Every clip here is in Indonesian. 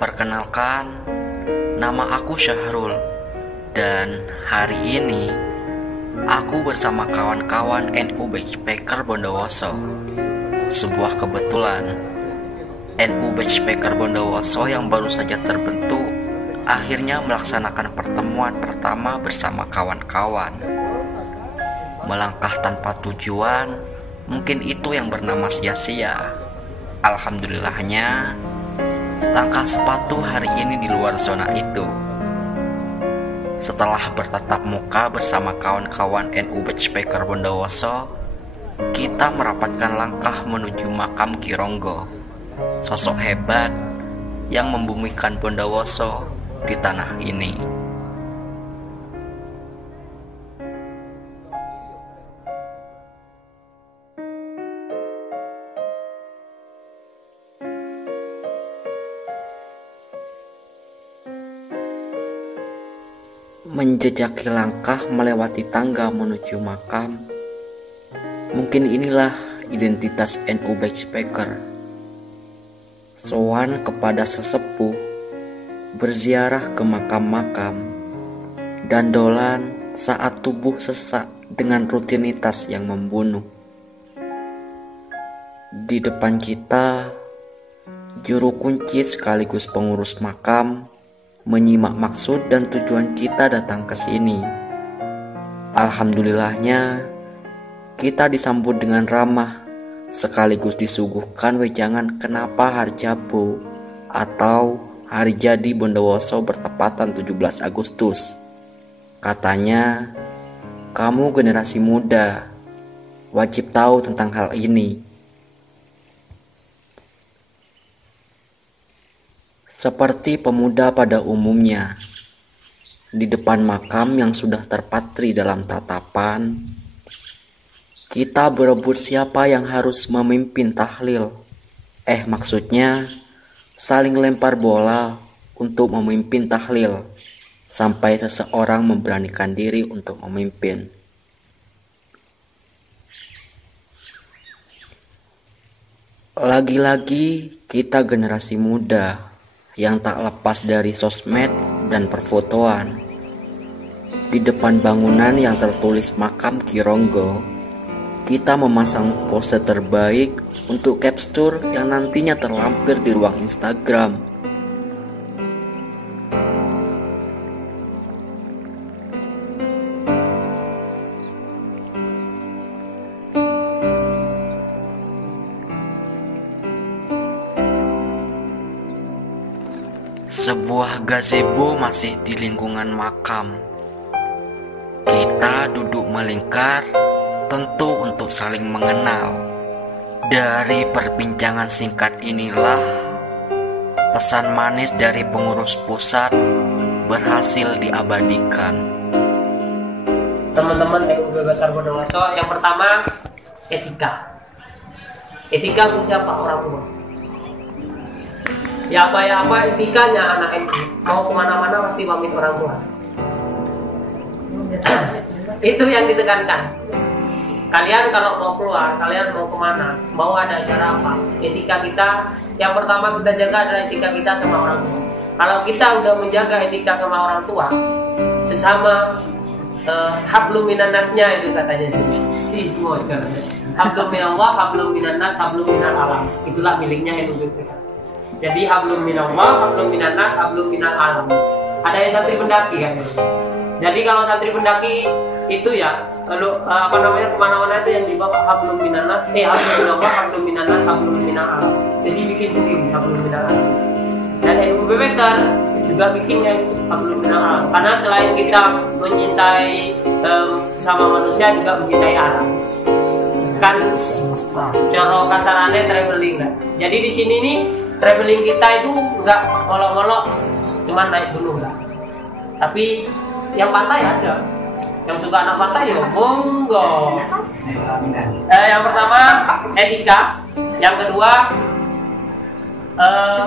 Perkenalkan, nama aku Syahrul, dan hari ini aku bersama kawan-kawan NU Backpacker Bondowoso. Sebuah kebetulan, NU Backpacker Bondowoso yang baru saja terbentuk akhirnya melaksanakan pertemuan pertama bersama kawan-kawan. Melangkah tanpa tujuan, mungkin itu yang bernama sia-sia. Alhamdulillahnya, langkah sepatu hari ini di luar zona itu. Setelah bertatap muka bersama kawan-kawan NU Backpacker Bondowoso, kita merapatkan langkah menuju makam Ki Ronggo, sosok hebat yang membumikan Bondowoso di tanah ini. Menjejaki langkah melewati tangga menuju makam, mungkin inilah identitas NU Backpacker. Sowan kepada sesepuh, berziarah ke makam-makam, dan dolan saat tubuh sesak dengan rutinitas yang membunuh. Di depan kita, juru kunci sekaligus pengurus makam menyimak maksud dan tujuan kita datang ke sini. Alhamdulillahnya, kita disambut dengan ramah sekaligus disuguhkan wejangan kenapa Harjabo atau hari jadi Bondowoso bertepatan 17 Agustus. Katanya, kamu generasi muda, wajib tahu tentang hal ini. Seperti pemuda pada umumnya, di depan makam yang sudah terpatri dalam tatapan, kita berebut siapa yang harus memimpin tahlil. Maksudnya, saling lempar bola untuk memimpin tahlil, sampai seseorang memberanikan diri untuk memimpin. Lagi-lagi kita generasi muda yang tak lepas dari sosmed dan perfotoan. Di depan bangunan yang tertulis makam Ki Ronggo, kita memasang pose terbaik untuk capture yang nantinya terlampir di ruang Instagram. Sebuah gazebo masih di lingkungan makam. Kita duduk melingkar, tentu untuk saling mengenal. Dari perbincangan singkat inilah, pesan manis dari pengurus pusat berhasil diabadikan. Teman-teman NU Backpacker Bondowoso, yang pertama, etika. Etika untuk siapa? Orang tua. Ya apa etikanya anak NU, mau kemana-mana pasti pamit orang tua. Itu yang ditekankan. Kalian kalau mau keluar, kalian mau kemana, mau ada acara apa, etika kita yang pertama kita jaga adalah etika kita sama orang tua. Kalau kita udah menjaga etika sama orang tua, sesama hablum minannasnya itu katanya si semua kan. Hablum minallah, hablum minannas, hablum minal alam. Itulah miliknya NU Backpacker. Jadi hablum minallah, hablum minannas, hablum minal alam. Ada yang santri pendaki kan. Jadi kalau santri pendaki itu ya, lalu kemana-mana itu yang dibawa hablum minannas, hablum minallah, hablum minannas, hablum minal alam. Jadi bikin sendiri hablum minal alam. Dan NU Backpacker juga bikinnya hablum minal alam. Karena selain kita mencintai sesama manusia, juga mencintai alam. Kan cara kasarannya traveling kan. Jadi di sini nih traveling kita itu enggak molok-molok cuman naik gunung enggak. Tapi yang pantai ada. Yang suka anak pantai ya monggo. Yang pertama etika. Yang kedua,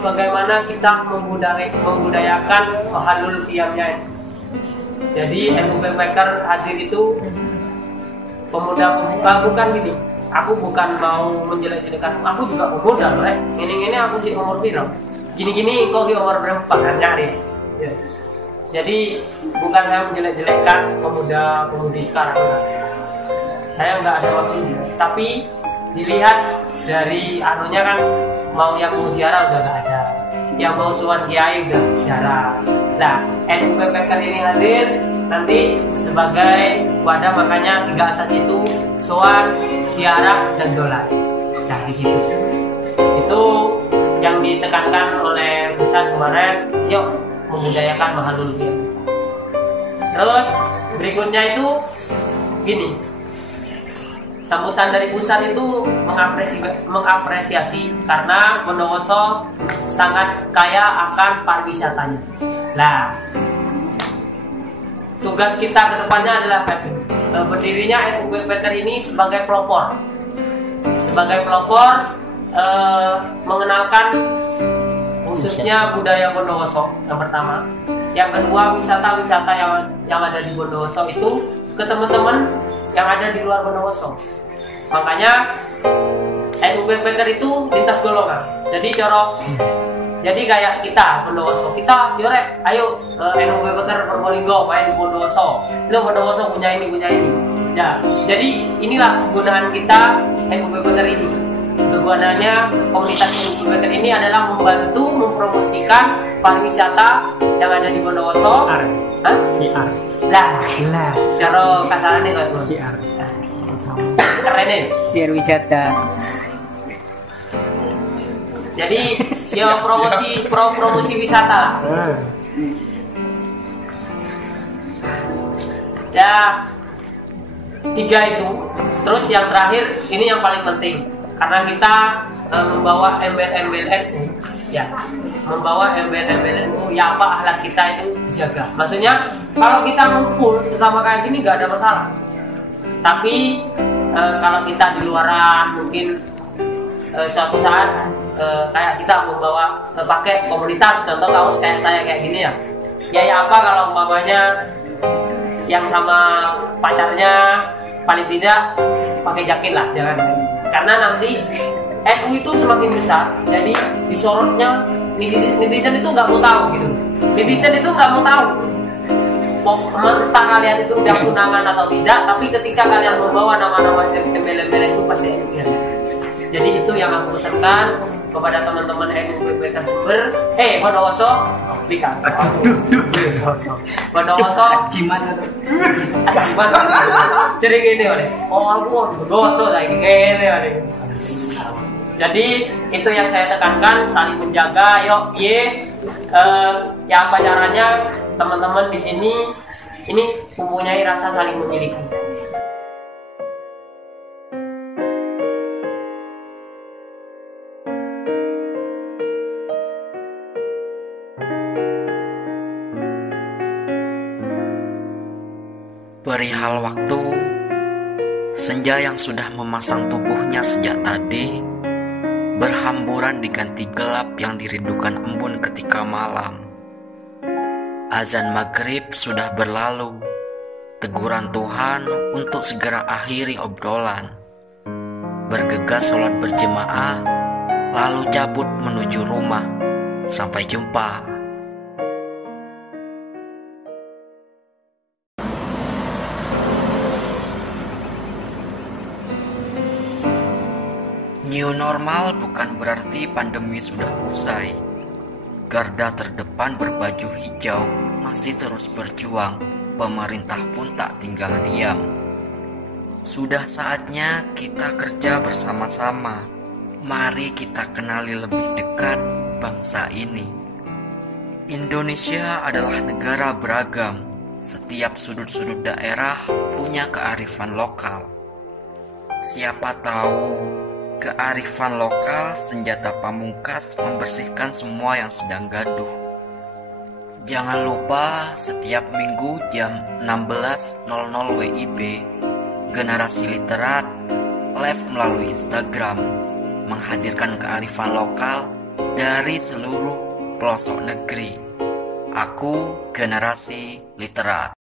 bagaimana kita membudayakan halul qiyamnya. Jadi NU Backpacker hadir itu pemuda bukan gini. Aku bukan mau menjelek-jelekan, aku juga pemuda loh. Ini aku sih umur piro. Gini-gini kok umur berapa kan nyari. Ya. Jadi bukan saya menjelek-jelekkan pemuda-pemudi sekarang. Saya nggak ada maksudnya. Tapi dilihat dari anunya kan, mau yang mau ziarah udah gak ada, yang mau suan kiai udah jarang. Nah, NU Backpacker ini hadir nanti sebagai wadah, makanya 3 asas itu soan, ziarah, dan dolar. Nah di situ itu yang ditekankan oleh Pusat kemarin, yuk membudayakan mahalul qiyam. Terus berikutnya itu gini, sambutan dari Pusat itu mengapresiasi karena Bondowoso sangat kaya akan pariwisatanya. Nah, tugas kita ke depannya adalah berdirinya NU Backpacker ini sebagai pelopor. Mengenalkan khususnya budaya Bondowoso yang pertama. Yang kedua, wisata-wisata yang ada di Bondowoso itu ke teman-teman yang ada di luar Bondowoso. Makanya NU Backpacker itu lintas golongan. Jadi kayak kita Bondowoso, kita yore, ayo NU Backpacker Probolinggo main di Bondowoso. Lo Bondowoso punya ini. Ya, jadi inilah kegunaan kita NU Backpacker ini. Kegunaannya komunitas NU Backpacker ini adalah membantu mempromosikan pariwisata yang ada di Bondowoso. Siar. Lah. Cara kasarane kok. Siar. Keren nih. Biar wisata. Jadi ya promosi wisata lah. Ya 3 itu. Terus yang terakhir ini yang paling penting karena kita membawa embel-embel NU, ya membawa embel-embel NU, ya apa akhlak kita itu dijaga. Maksudnya kalau kita ngumpul sesama kayak gini gak ada masalah. Tapi kalau kita di luaran mungkin suatu saat kayak kita membawa pakai komunitas, contoh kaos kayak saya kayak gini ya. Ya apa kalau umpamanya yang sama pacarnya paling tidak pakai jaket lah, jangan. Karena nanti NU itu semakin besar, jadi disorotnya netizen itu nggak mau tahu gitu. Netizen itu nggak mau tahu entah kalian itu udah tunangan atau tidak, tapi ketika kalian membawa nama-nama embel-embel itu pasti NU ya. Jadi itu yang aku pesankan kepada teman-teman NU Backpacker Jember. Bondowoso, Bika. Bondowoso. Ajiman. Jadi gini oleh. Aku Bondowoso lagi gini oleh. Jadi itu yang saya tekankan, saling menjaga. Yuk, ya apa caranya teman-teman di sini ini mempunyai rasa saling memiliki. Perihal waktu, senja yang sudah memasang tubuhnya sejak tadi berhamburan diganti gelap yang dirindukan embun ketika malam. Azan maghrib sudah berlalu, teguran Tuhan untuk segera akhiri obrolan. Bergegas sholat berjemaah, lalu cabut menuju rumah. Sampai jumpa. New normal bukan berarti pandemi sudah usai. Garda terdepan berbaju hijau masih terus berjuang. Pemerintah pun tak tinggal diam. Sudah saatnya kita kerja bersama-sama. Mari kita kenali lebih dekat bangsa ini. Indonesia adalah negara beragam. Setiap sudut-sudut daerah punya kearifan lokal. Siapa tahu kearifan lokal senjata pamungkas membersihkan semua yang sedang gaduh. Jangan lupa setiap minggu jam 16.00 WIB Generasi Literat live melalui Instagram. menghadirkan kearifan lokal dari seluruh pelosok negeri. Aku generasi literat.